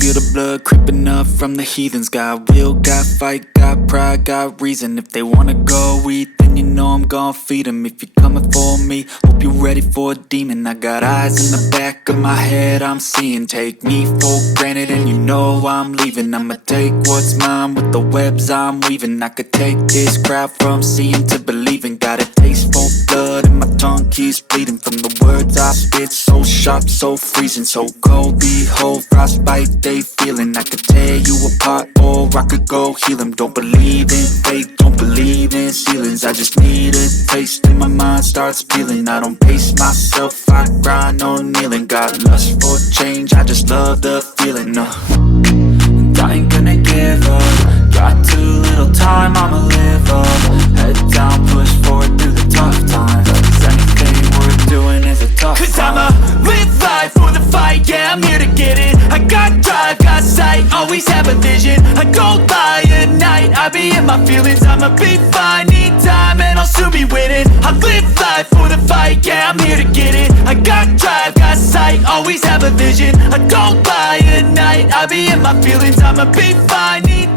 feel the blood creeping up from the heathens. Got will, got fight, got pride, got reason. If they wanna go eat, then you know I'm gon' feed them. If you're coming for me, hope you're ready for a demon. I got eyes in the back of my head, I'm seeing. Take me for granted and you know I'm leaving. I'ma take what's mine with the webs I'm weaving. I could take this crowd from seeing to believing. Got a taste for blood and my tongue keeps bleeding from the words I spit. So sharp, so freezing, so cold. Behold, frostbite they feeling. I could tear you apart or I could go heal them. Don't believe in fate, don't believe in ceilings. I just need a taste and my mind starts peeling. I don't pace myself, I grind on kneeling. Got lust for change, I just love the feeling. And I ain't gonna give up. Got too little time, I'ma live up. Head down, push forward through the tough times. Cause anything worth doing is a tough Cause time. I'ma live life for the fight, yeah, I'm here to get it. I got drive, got sight, always have a vision. I don't lie at night, I be in my feelings. I'ma be fine, need time and I'll soon be winning. I live life for the fight, yeah, I'm here to get it. I got drive, got sight, always have a vision. I don't lie at night, I be in my feelings. I'ma be fine, need